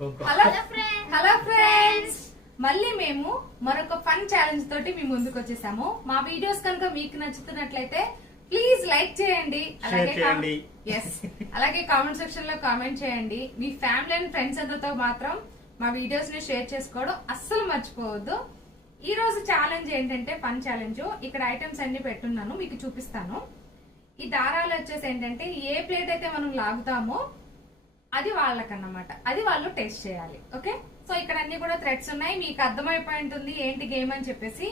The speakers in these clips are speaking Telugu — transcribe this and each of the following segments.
హలో ఫ్రెండ్స్, మళ్ళీ మేము మరొక ఫన్ ఛాలెంజ్ తోటి మీ ముందుకు వచ్చేసాము. మా వీడియోస్ కనుక మీకు నచ్చుతున్నట్లయితే ప్లీజ్ లైక్ చేయండి, అలాగే కామెంట్ సెక్షన్ లో కామెంట్ చేయండి. మీ ఫ్యామిలీ అండ్ ఫ్రెండ్స్ అందరితో మాత్రం మా వీడియోస్ ని షేర్ చేసుకోవడం అస్సలు మర్చిపోవద్దు. ఈ రోజు ఛాలెంజ్ ఏంటంటే ఫన్ ఛాలెంజ్. ఇక్కడ ఐటమ్స్ అన్ని పెట్టున్నాను, మీకు చూపిస్తాను. ఈ దారాలు వచ్చేసి ఏంటంటే ఏ ప్లేట్ అయితే మనం లాగుతామో అది వాళ్ళకన్నమాట, అది వాళ్ళు టేస్ట్ చేయాలి. ఓకే, సో ఇక్కడ అన్ని కూడా థ్రెడ్స్ ఉన్నాయి, మీకు అర్థమైపోయి ఉంటుంది ఏంటి గేమ్ అని చెప్పేసి.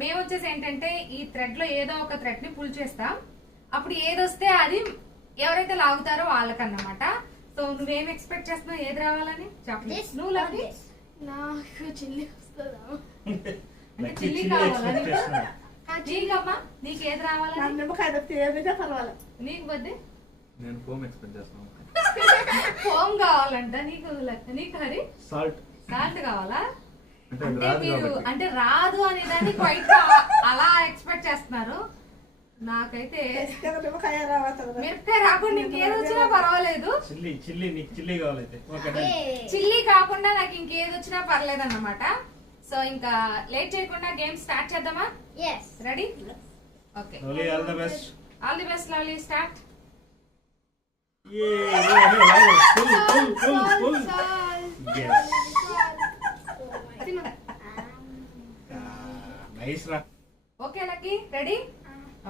మేము వచ్చేసి ఏంటంటే ఈ థ్రెడ్ లో ఏదో ఒక థ్రెడ్ ని పుల్ చేస్తాం, అప్పుడు ఏది వస్తే అది ఎవరైతే లాగుతారో వాళ్ళకన్నమాట. సో నువ్వేం ఎక్స్పెక్ట్ చేస్తున్నావు, ఏది రావాలని? చాక్లెట్. నువ్వు లాగి నాకు చిల్లి వస్తుందా? అంటే చిల్లి కావాలని నీకమ్మా, నీకు ఏది రావాలని? నీకు బద్దే నేను ఫోమ్ ఎక్స్పెక్ట్ చేస్తున్నాను. ఫోమ్ కావాలంట నీకు. నీకు హరి సాల్ట్ కావాలా? అంటే మీరు అంటే రాదు అనే దాన్ని క్వైట్ అలా ఎక్స్పెక్ట్ చేస్తున్నారు. నాకైతే మిరపకాయ రాకుండా ఇంకేది వచ్చినా పర్వాలేదు. చిల్లీ కావాలైతే చిల్లీ కాకుండా నాకు ఇంకేది వచ్చినా పర్లేదు అన్నమాట. సో ఇంకా లేట్ చేయకుండా గేమ్ స్టార్ట్ చేద్దామా? Ready? Okay, all the best. All the best lovely. Start. Nice రా. Okay Lucky, ready?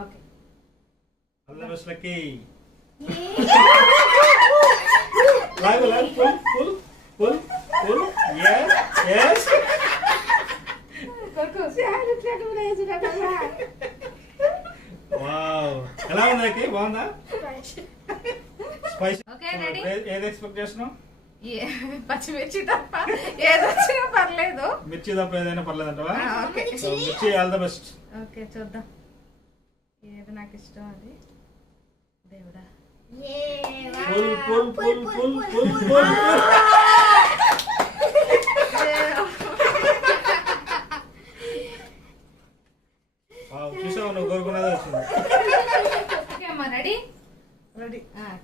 Okay, all the best Lucky. లాగు పుల్. yes కొరకు. వావ్, ఎలా ఉంది లక్కీ? బాగుందా? స్పైసీ. Okay, ready? ఏది ఎక్స్పెక్ట్ చేస్తున్నావు? పచ్చిమిర్చి తప్ప ఏది వచ్చినా పర్లేదు. మిర్చి తప్ప ఏదైనా పర్లేదంటవా? ఓకే, మిర్చి. All the best. ఓకే, చూద్దాం ఏది నాకు ఇష్టం. అది దేవుడా. పుల్. చూసావు, నువ్వు కోరుకున్నదే వచ్చింది. ఓకే అమ్మా, రెడీ?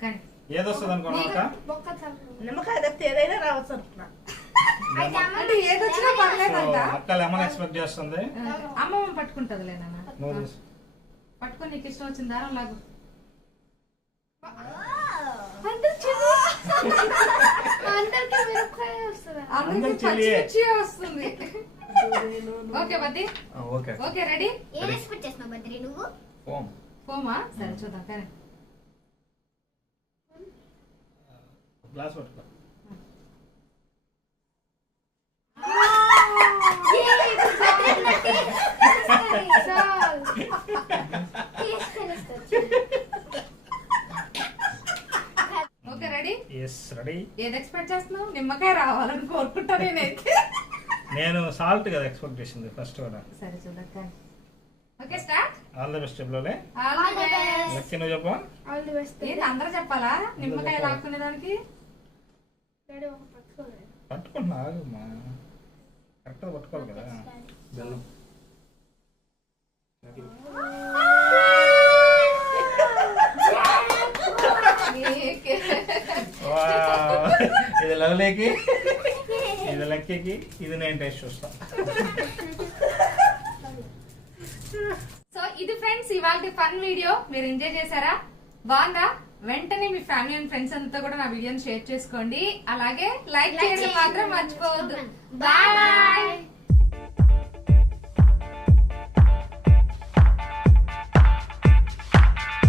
కానీ ఏదొస్తుంది అనుకున్నా? నిమ్మకాయ తప్పితే ఏదైనా రావచ్చు అనుకున్నా. అంటే ఏది వచ్చినా పర్లేదంట. అక్క లెమన్ ఎక్స్పెక్ట్ చేస్తుంది. అమ్మమ్మ పట్టుకుంటదిలే నాన్న. నువ్వు పట్టుకొని నీకు ఇష్టం వచ్చిన దారం లాగు. అందరికి వస్తుంది. ఓకే బద్ది, ఓకే రెడీ? ఫోమా? సరే చూద్దాం. కానీ గ్లాస్ పట్టుకో. Okay, ready? Yes, ready. ఏది ఎక్స్పెక్ట్ చేస్తున్నావు? నిమ్మకాయ రావాలని కోరుకుంటా నేనైతే. నేను సాల్ట్ కదా ఎక్స్పెక్ట్ చేసింది ఫస్ట్ కూడా. సరే చూద్దాం. కానీ okay, start. All the best చెప్పులోనే. All the best. లక్కీ నువ్వు చెప్పు. ఆల్ ది బెస్ట్. ఏంటి అందరూ చెప్పాలా నిమ్మకాయ లాక్కునే దానికి? పట్టుకుంటున్నా, ఆగమ్మా. కరెక్ట్గా పట్టుకోవాలి కదా. బెల్లం. ఇది లవ్లీకి, ఇది లక్కీకి, ఇది నేను టేస్ట్ చూస్తా. సో ఇది ఫ్రెండ్స్ ఇవాళ ఫన్ వీడియో. మీరు ఎంజాయ్ చేశారా? బాగుందా? వెంటనే మీ ఫ్యామిలీ అండ్ ఫ్రెండ్స్ అంతా కూడా నా వీడియోని షేర్ చేసుకోండి, అలాగే లైక్ చేయడం మాత్రం మర్చిపోవద్దు. బాయ్.